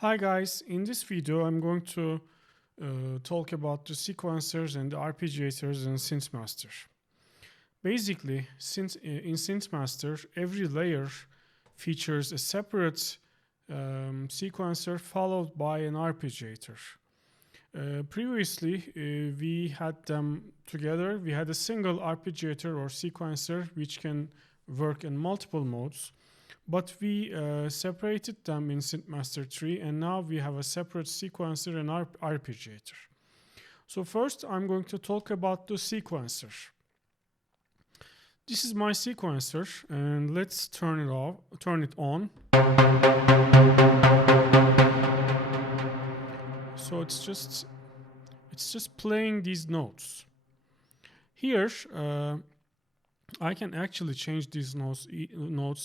Hi guys, in this video I'm going to talk about the sequencers and the arpeggiators in SynthMaster. Basically, in SynthMaster, every layer features a separate sequencer followed by an arpeggiator. Previously, we had them together. We had a single arpeggiator or sequencer which can work in multiple modes. But we separated them in SynthMaster 3, and now we have a separate sequencer and arpeggiator. So first, I'm going to talk about the sequencer. This is my sequencer, and let's turn it on. So it's just playing these notes. Here, I can actually change these notes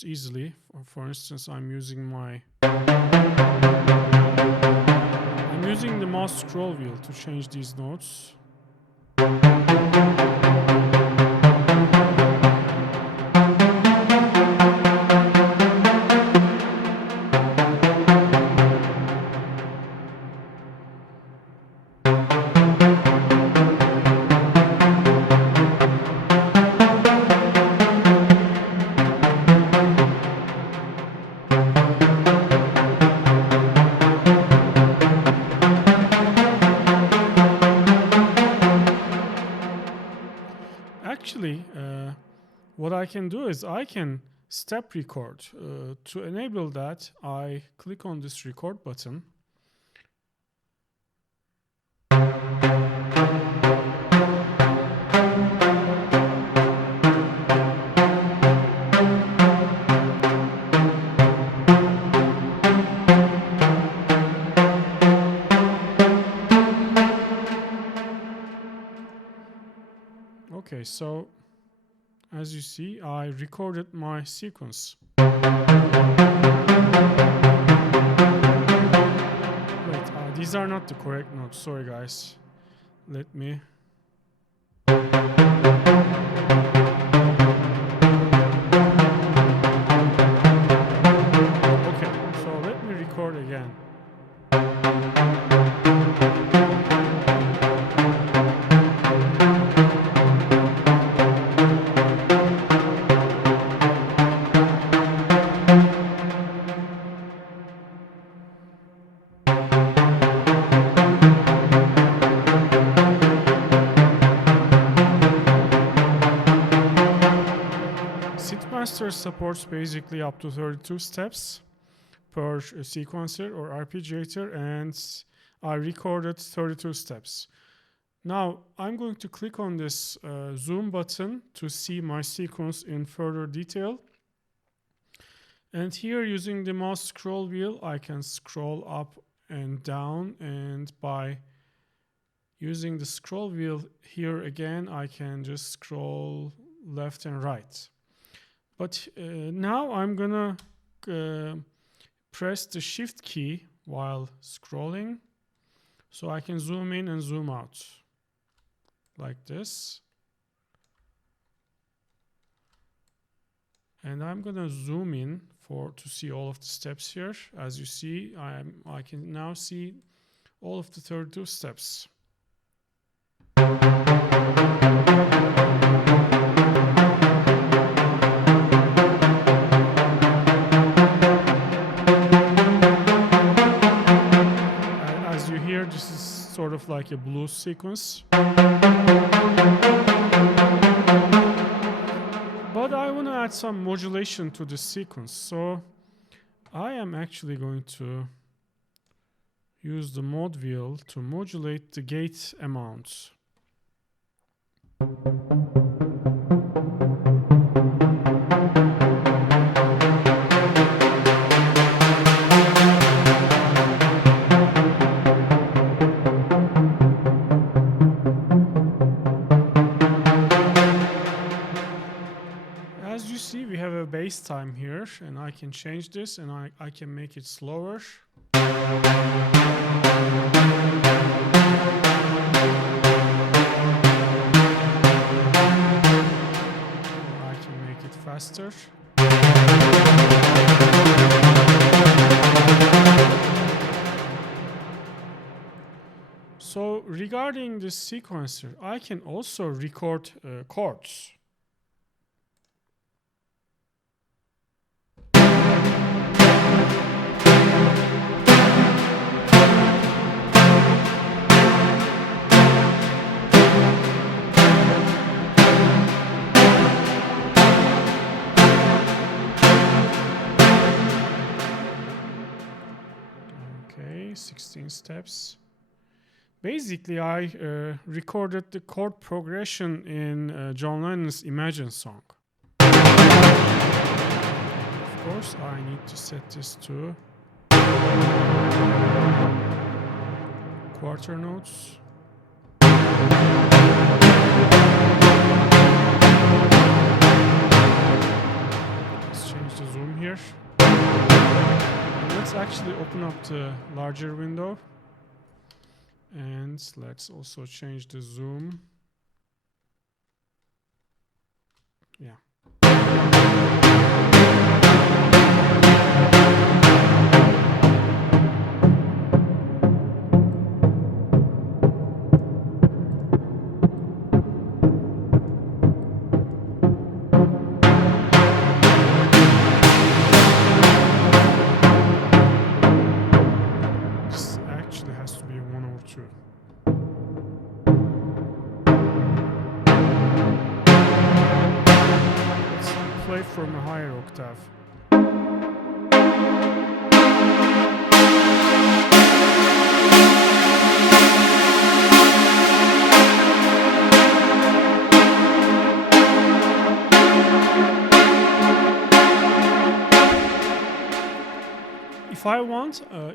easily. For instance, I'm using the mouse scroll wheel to change these notes. Actually, what I can do is I can step record. To enable that, I click on this record button. Okay, so as you see, I recorded my sequence. Wait, these are not the correct notes. Sorry, guys. Let me. Okay, so let me record again. SynthMaster supports basically up to 32 steps per sequencer or arpeggiator, and I recorded 32 steps. Now I'm going to click on this zoom button to see my sequence in further detail. And here, using the mouse scroll wheel, I can scroll up and down, and by using the scroll wheel here again, I can just scroll left and right. But now I'm gonna press the shift key while scrolling, so I can zoom in and zoom out like this. And I'm gonna zoom in to see all of the steps here. As you see, I can now see all of the 32 steps. As you hear, this is sort of like a blues sequence. But I want to add some modulation to this sequence, so I am actually going to use the mod wheel to modulate the gate amount. As you see, we have a bass time here, and I can change this, and I can make it slower. I can make it faster. So regarding this sequencer, I can also record chords. Okay, 16 steps. Basically, I recorded the chord progression in John Lennon's Imagine song. Of course, I need to set this to quarter notes. Let's change the zoom here. And let's actually open up the larger window. And let's also change the zoom. Yeah. This actually has to be 1/2. Play from a higher octave.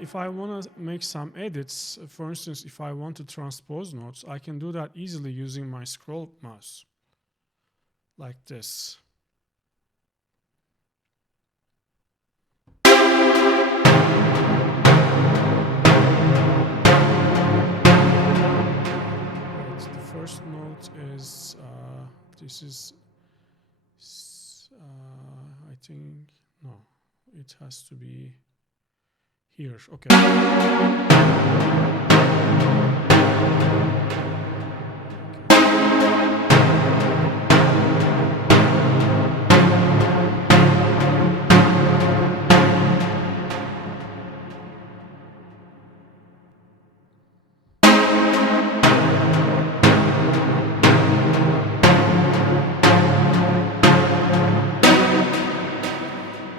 If I want to make some edits, for instance, if I want to transpose notes, I can do that easily using my scroll mouse, like this. The first note is this is I think no, it has to be here. Okay.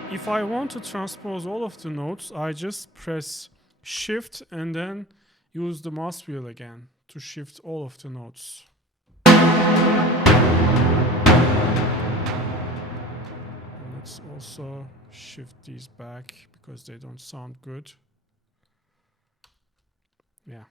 If I want to transpose all of the notes, I just press Shift and then use the mouse wheel again to shift all of the notes. And let's also shift these back because they don't sound good. Yeah.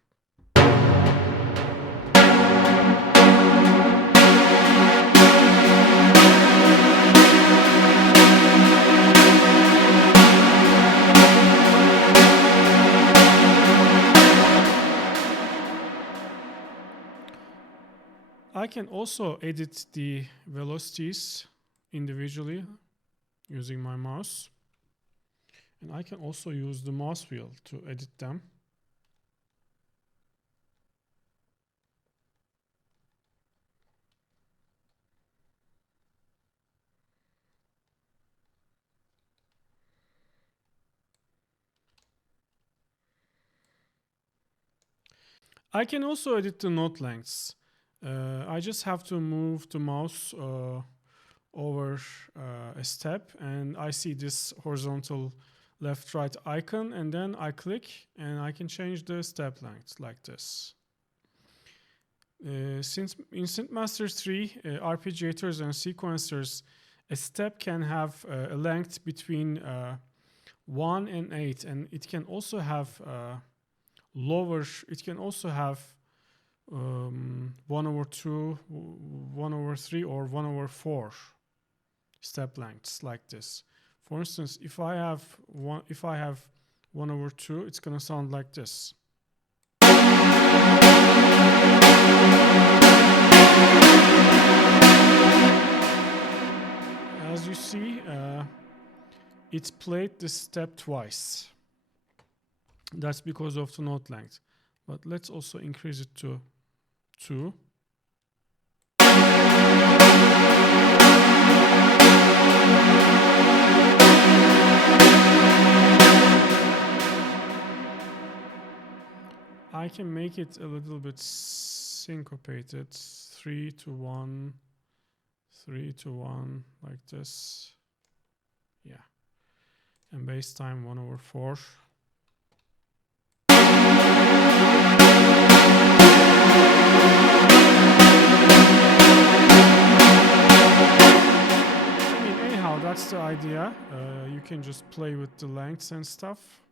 I can also edit the velocities individually using my mouse. And I can also use the mouse wheel to edit them. I can also edit the note lengths. I just have to move the mouse over a step and I see this horizontal left-right icon and then I click and I can change the step length like this. Since in SynthMaster 3, arpeggiators and sequencers, a step can have a length between 1 and 8 and it can also have it can also have 1/2, 1/3, or 1/4 step lengths like this. For instance, if I have 1/2, it's gonna sound like this. As you see, it played this step twice. That's because of the note length. but let's also increase it to 2. I can make it a little bit syncopated, 3 to 1, 3 to 1, like this. Yeah. And bass time 1/4. I mean, anyhow, that's the idea. You can just play with the lengths and stuff.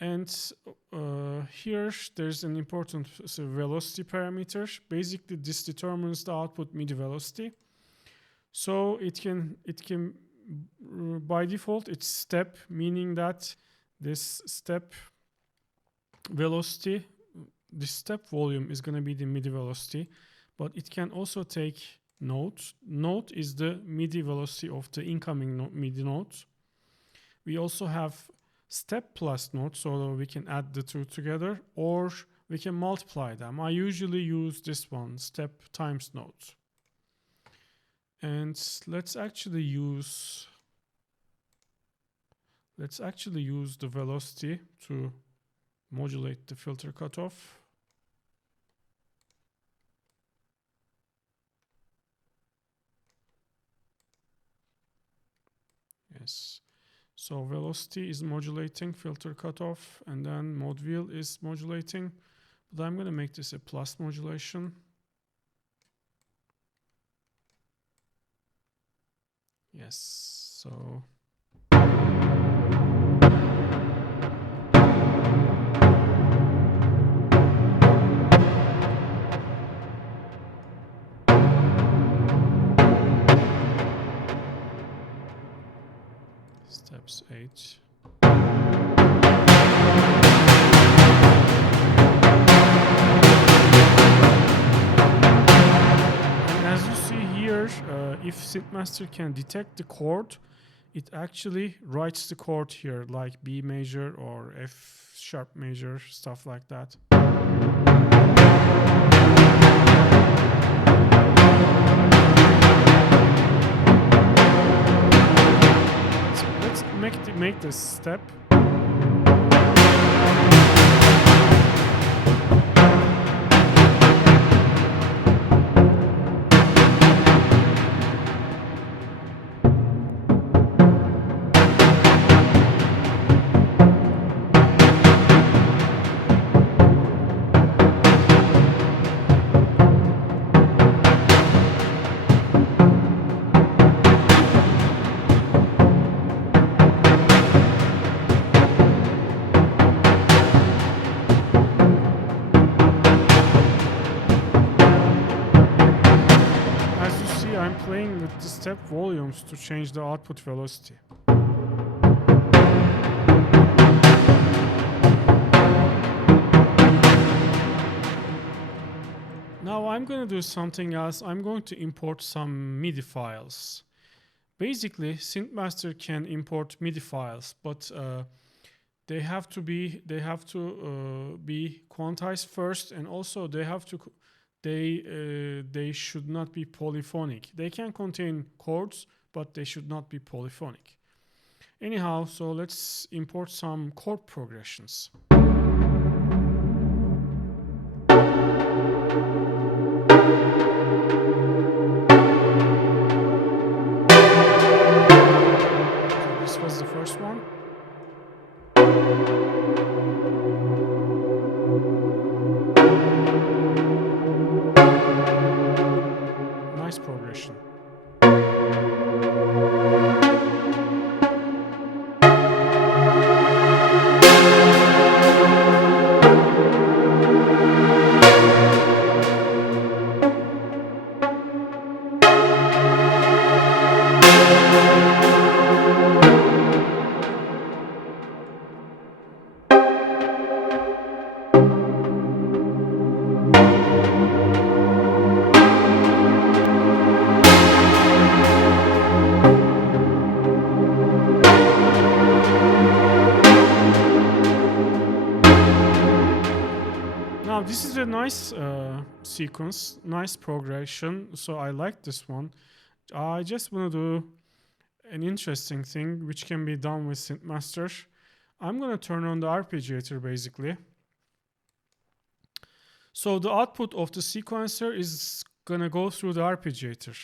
And here there's an important velocity parameter. Basically, this determines the output MIDI velocity. So it can by default it's step, meaning that this step velocity, this step volume is going to be the MIDI velocity, but it can also take note. Note is the MIDI velocity of the incoming MIDI note. We also have step plus note, so we can add the two together, or we can multiply them. I usually use this one, step times note. And let's actually use the velocity to modulate the filter cutoff. Yes. So velocity is modulating filter cutoff, and then mod wheel is modulating. But I'm going to make this a plus modulation. Yes, so steps 8. As you see here, if SynthMaster can detect the chord, it actually writes the chord here, like B major or F sharp major, stuff like that. So let's make this step. I'm playing with the step volumes to change the output velocity. Now I'm going to do something else. I'm going to import some MIDI files. Basically, SynthMaster can import MIDI files, but they have to be quantized first, and also they should not be polyphonic. They can contain chords, but they should not be polyphonic. Anyhow, so let's import some chord progressions. So this was the first one. Nice progression. Now this is a nice sequence, nice progression, so I like this one. I just want to do an interesting thing which can be done with SynthMaster. I'm going to turn on the Arpeggiator basically. So the output of the sequencer is going to go through the Arpeggiator.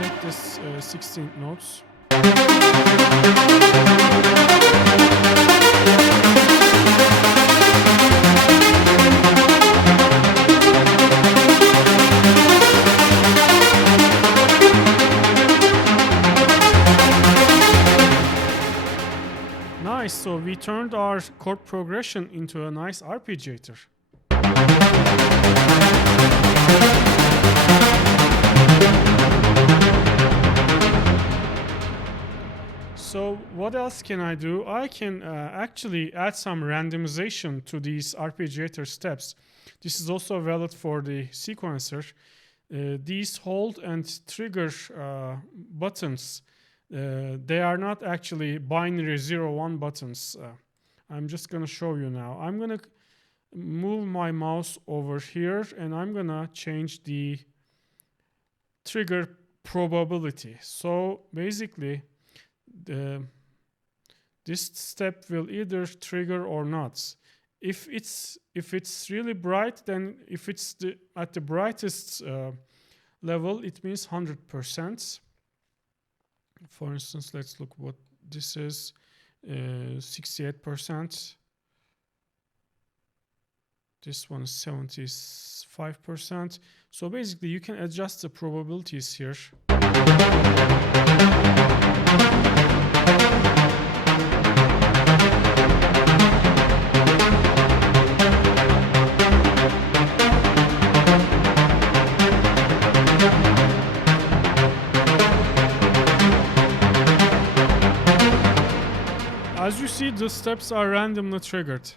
Make this 16 notes. Nice, so we turned our chord progression into a nice arpeggiator. So what else can I do? I can actually add some randomization to these arpeggiator steps. This is also valid for the sequencer. These hold and trigger buttons, they are not actually binary 0-1 buttons. I'm just going to show you now. I'm going to move my mouse over here and I'm going to change the trigger probability. So basically, this step will either trigger or not. If it's really bright, then if it's at the brightest level, it means 100%. For instance, let's look what this is, 68%. This one is 75%. So basically, you can adjust the probabilities here. As you see, the steps are randomly triggered.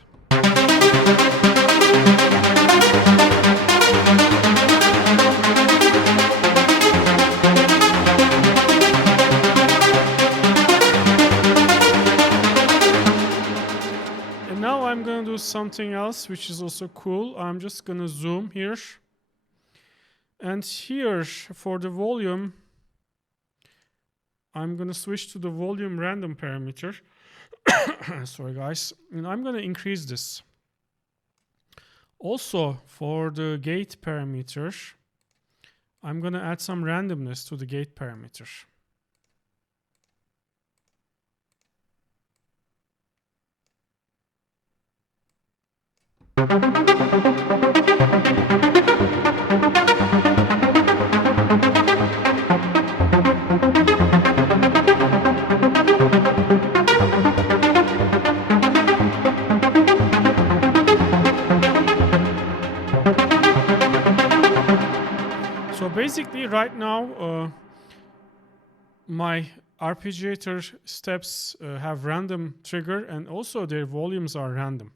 And now I'm going to do something else which is also cool. I'm just going to zoom here. And here for the volume, I'm going to switch to the volume random parameter. Sorry guys, and I'm going to increase this. Also for the gate parameter, I'm going to add some randomness to the gate parameter. So basically right now my arpeggiator steps have random trigger and also their volumes are random.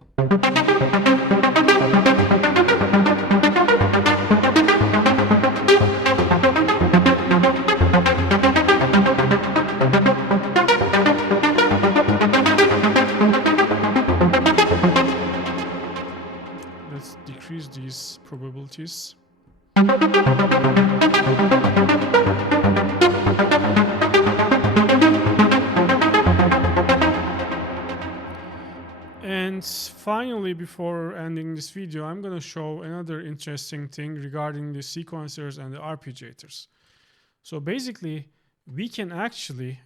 Let's decrease these probabilities. And finally, before ending this video, I'm going to show another interesting thing regarding the sequencers and the arpeggiators. So basically, we can actually,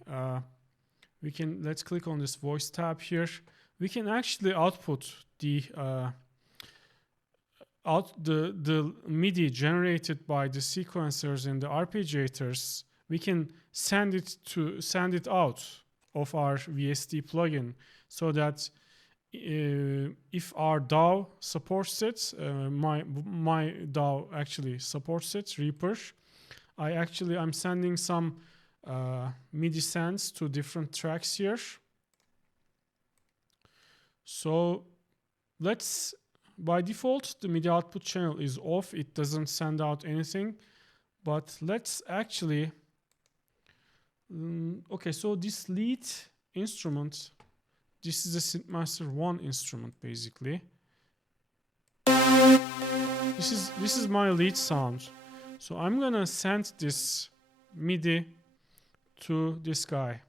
let's click on this voice tab here. We can actually output the MIDI generated by the sequencers and the arpeggiators. We can send it out of our VST plugin so that if our DAW supports it, my DAW actually supports it, Reaper. I'm sending some MIDI sends to different tracks here. So by default, the MIDI output channel is off. It doesn't send out anything. But let's actually, okay, so this lead instrument, this is the SynthMaster 1 instrument basically. This is my lead sound. So I'm gonna send this MIDI to this guy.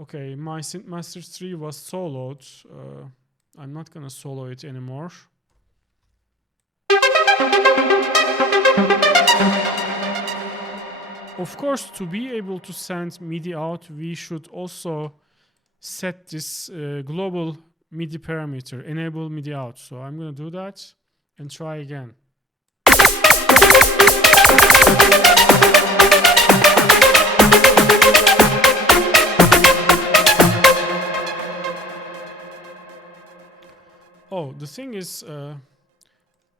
Okay, my SynthMaster 3 was soloed. I'm not gonna solo it anymore. Of course, to be able to send MIDI out, we should also set this global MIDI parameter, enable MIDI out. So I'm gonna do that and try again. Oh, the thing is,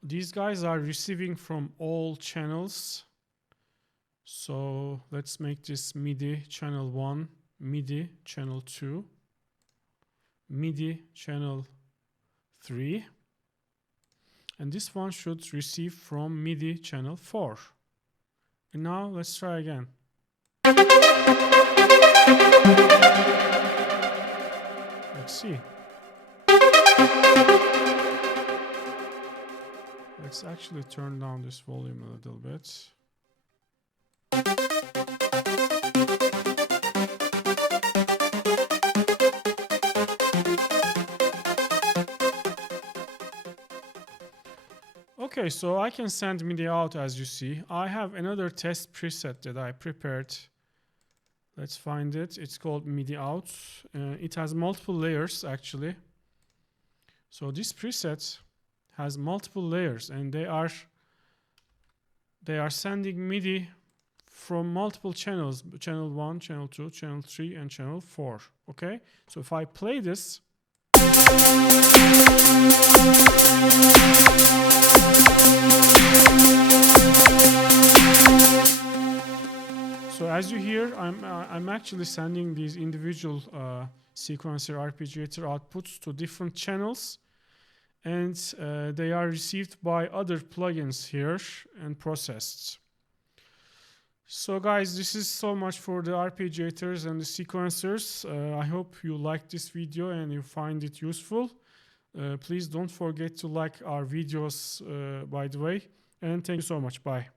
these guys are receiving from all channels. So let's make this MIDI channel 1, MIDI channel 2, MIDI channel 3. And this one should receive from MIDI channel 4. And now let's try again. Let's see. Let's actually turn down this volume a little bit. Okay, so I can send MIDI out as you see. I have another test preset that I prepared. Let's find it. It's called MIDI out. It has multiple layers actually. So this preset has multiple layers and they are sending MIDI from multiple channels, channel 1, channel 2, channel 3 and channel 4. Okay, so if I play this, so as you hear, I'm actually sending these individual Sequencer Arpeggiator outputs to different channels, and they are received by other plugins here and processed. So guys, this is so much for the Arpeggiators and the sequencers. I hope you liked this video and you find it useful. Please don't forget to like our videos, by the way. And thank you so much. Bye.